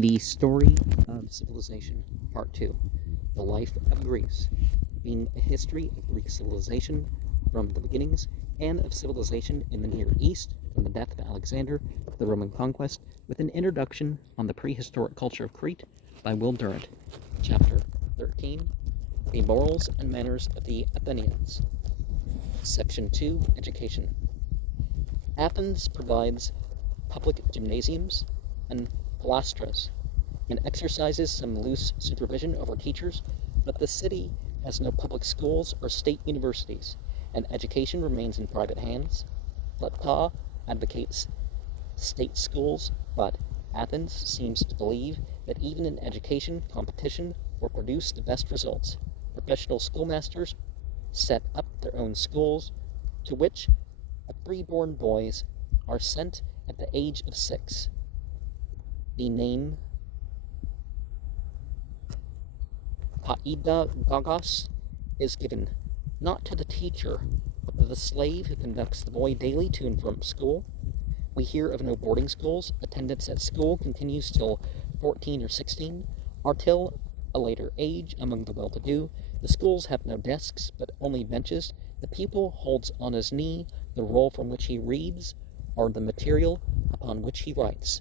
The Story of Civilization, Part 2, The Life of Greece, being a history of Greek civilization from the beginnings and of civilization in the Near East from the death of Alexander to the Roman conquest, with an introduction on the prehistoric culture of Crete by Will Durant. Chapter 13, The Morals and Manners of the Athenians. Section 2, Education. Athens provides public gymnasiums and palastras, and exercises some loose supervision over teachers, but the city has no public schools or state universities, and education remains in private hands. Plato advocates state schools, but Athens seems to believe that even in education, competition will produce the best results. Professional schoolmasters set up their own schools, to which freeborn boys are sent at the age of 6. The name Paedagogos is given not to the teacher, but to the slave who conducts the boy daily to and from school. We hear of no boarding schools. Attendance at school continues till 14 or 16, or till a later age among the well-to-do. The schools have no desks, but only benches. The pupil holds on his knee the roll from which he reads, or the material upon which he writes.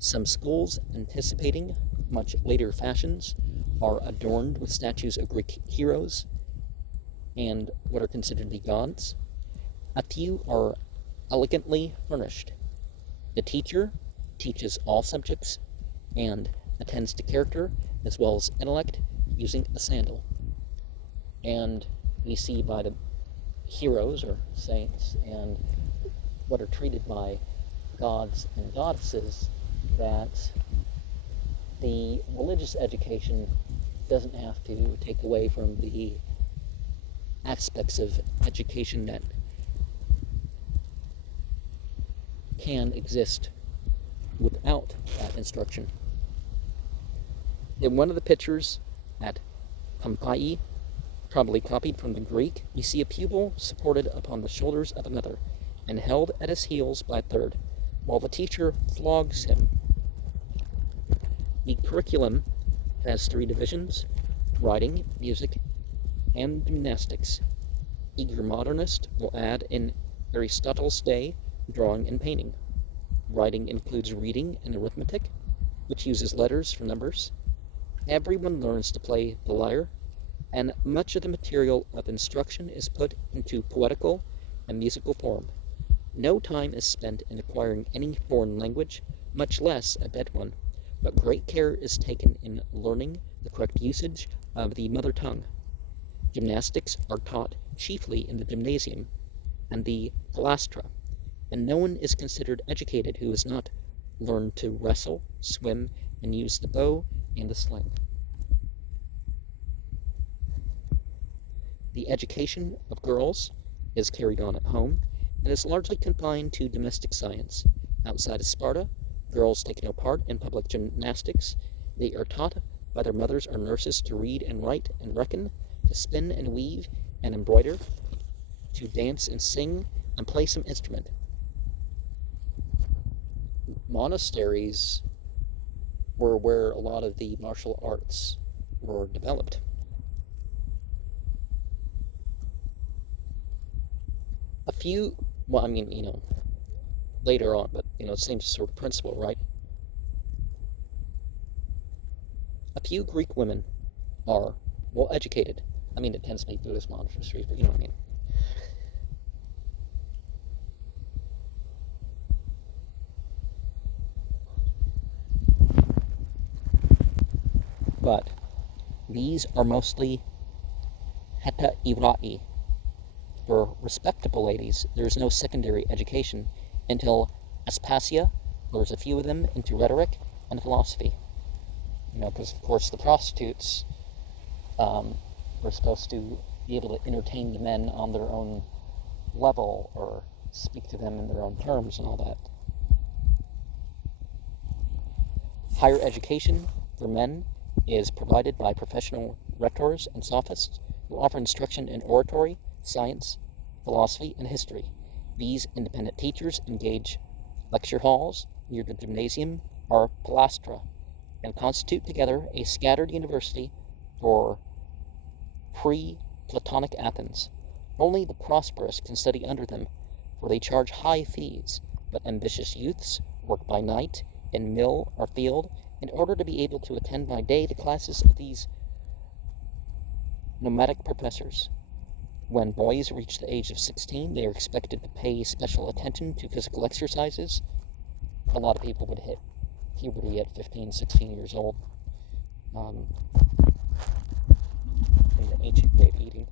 Some schools, anticipating much later fashions, are adorned with statues of Greek heroes and what are considered the gods. A few are elegantly furnished. The teacher teaches all subjects and attends to character as well as intellect, using a sandal. And we see by the heroes or saints and what are treated by gods and goddesses that the religious education doesn't have to take away from the aspects of education that can exist without that instruction. In one of the pictures at Pompeii, probably copied from the Greek, we see a pupil supported upon the shoulders of another and held at his heels by a third, while the teacher flogs him. The curriculum has 3 divisions: writing, music, and gymnastics. Eager modernist will add in Aristotle's day drawing and painting. Writing includes reading and arithmetic, which uses letters for numbers. Everyone learns to play the lyre, and much of the material of instruction is put into poetical and musical form. No time is spent in acquiring any foreign language, much less a dead one, but great care is taken in learning the correct usage of the mother tongue. Gymnastics are taught chiefly in the gymnasium and the palastra, and no one is considered educated who has not learned to wrestle, swim, and use the bow and the sling. The education of girls is carried on at home and is largely confined to domestic science. Outside of Sparta, girls take no part in public gymnastics. They are taught by their mothers or nurses to read and write and reckon, to spin and weave and embroider, to dance and sing and play some instrument. Monasteries were where a lot of the martial arts were developed. Later on, but, same sort of principle, right? A few Greek women are well educated. It tends to be Buddhist monasteries, but you know what I mean. But these are mostly heta irai. For respectable ladies, there is no secondary education until Aspasia lures a few of them into rhetoric and philosophy. Because, of course, the prostitutes were supposed to be able to entertain the men on their own level or speak to them in their own terms and all that. Higher education for men is provided by professional rhetors and sophists who offer instruction in oratory, science, philosophy, and history. These independent teachers engage lecture halls near the gymnasium or palastra, and constitute together a scattered university for pre-Platonic Athens. Only the prosperous can study under them, for they charge high fees, but ambitious youths work by night in mill or field in order to be able to attend by day the classes of these nomadic professors. When boys reach the age of 16, they are expected to pay special attention to physical exercises. A lot of people would hit puberty at 15, 16 years old. In the ancient way of eating,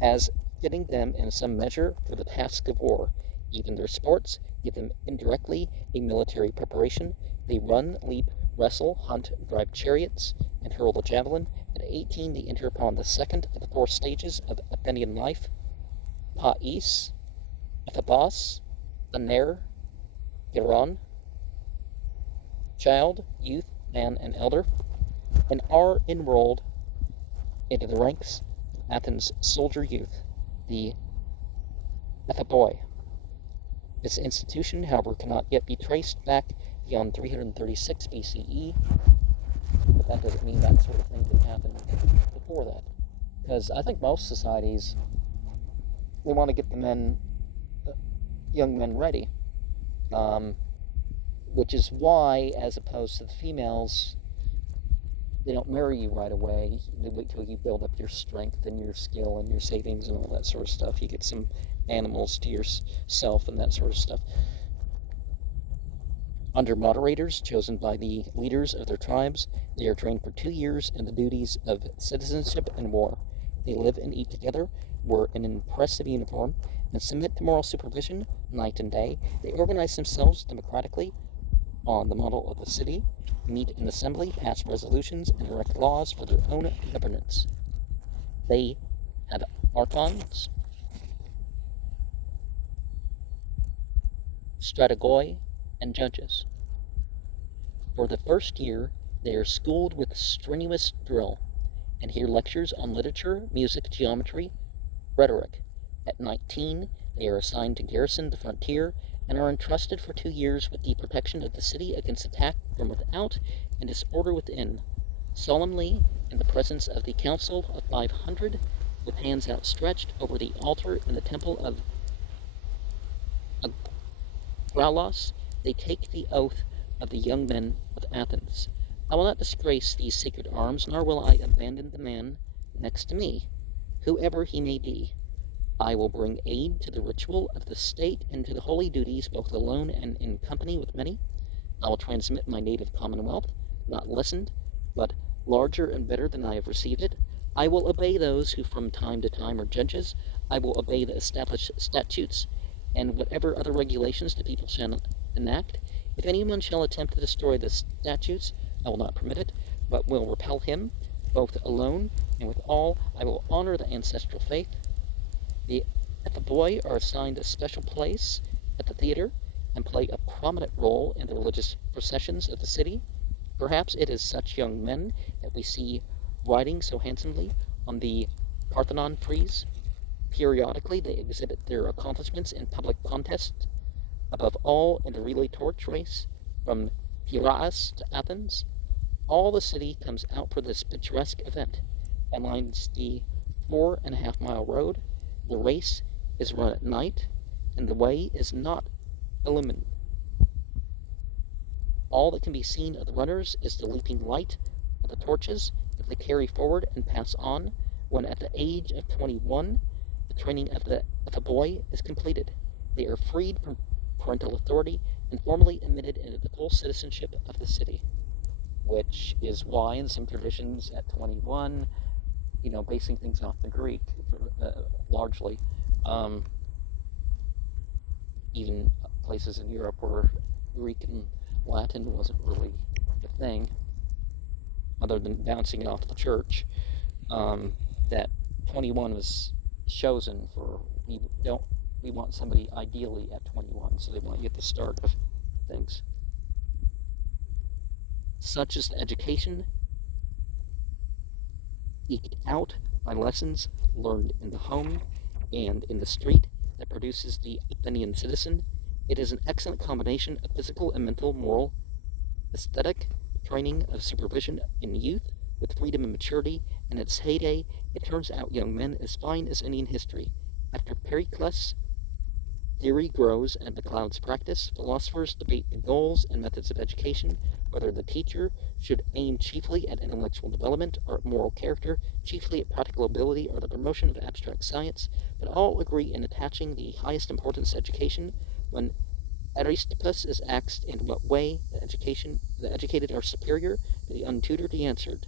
as fitting them in some measure for the task of war. Even their sports give them indirectly a military preparation. They run, leap, wrestle, hunt, drive chariots, and hurl the javelin. At 18, they enter upon the second of the four stages of Athenian life: Pais, Ephabos, Aner, Geron, child, youth, man, and elder, and are enrolled into the ranks of Athens' soldier youth, the Etheboi. This institution, however, cannot yet be traced back beyond 336 BCE, but that doesn't mean that sort of thing didn't happen before that. Because I think most societies, they want to get the young men ready, which is why, as opposed to the females, they don't marry you right away. They wait till you build up your strength and your skill and your savings and all that sort of stuff. You get some animals to yourself and that sort of stuff. Under moderators chosen by the leaders of their tribes, they are trained for 2 years in the duties of citizenship and war. They live and eat together, wear an impressive uniform, and submit to moral supervision night and day. They organize themselves democratically on the model of the city, meet in assembly, pass resolutions, and erect laws for their own governance. They have archons, strategoi, and judges. For the first year, they are schooled with strenuous drill and hear lectures on literature, music, geometry, rhetoric. At 19, they are assigned to garrison the frontier and are entrusted for 2 years with the protection of the city against attack from without and disorder within. Solemnly, in the presence of the council of 500, with hands outstretched over the altar in the temple of Graulos, they take the oath of the young men of Athens. I will not disgrace these sacred arms, nor will I abandon the man next to me, whoever he may be. I will bring aid to the ritual of the state and to the holy duties, both alone and in company with many. I will transmit my native commonwealth, not lessened, but larger and better than I have received it. I will obey those who from time to time are judges. I will obey the established statutes, and whatever other regulations the people shall enact. If anyone shall attempt to destroy the statutes, I will not permit it, but will repel him, both alone and with all. I will honor the ancestral faith. The Etheboi are assigned a special place at the theater and play a prominent role in the religious processions of the city. Perhaps it is such young men that we see riding so handsomely on the Parthenon frieze. Periodically, they exhibit their accomplishments in public contests, above all in the relay torch race from Piraeus to Athens. All the city comes out for this picturesque event and lines the 4.5-mile road. The race is run at night, and the way is not illuminated. All that can be seen of the runners is the leaping light of the torches that they carry forward and pass on. When at the age of 21, the training of the boy is completed. They are freed from parental authority and formally admitted into the full citizenship of the city, which is why in some traditions at 21, basing things off the Greek, largely, even places in Europe where Greek and Latin wasn't really a thing, other than bouncing it off the church, that 21 was chosen for, we want somebody ideally at 21, so they want you at the start of things. Such is the education eked out by lessons learned in the home and in the street that produces the Athenian citizen. It is an excellent combination of physical and mental, moral, aesthetic training of supervision in youth, with freedom and maturity, in its heyday, it turns out young men as fine as Indian history. After Pericles, theory grows and beclouds practice. Philosophers debate the goals and methods of education, whether the teacher should aim chiefly at intellectual development or at moral character, chiefly at practical ability or the promotion of abstract science, but all agree in attaching the highest importance to education. When Aristippus is asked in what way the educated are superior to the untutored, he answered,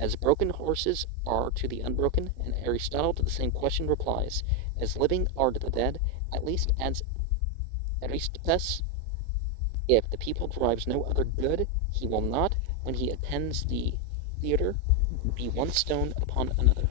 as broken horses are to the unbroken, and Aristotle to the same question replies, as living are to the dead, at least as Aristippus, if the pupil derives no other good, he will not, when he attends the theatre, be one stone upon another.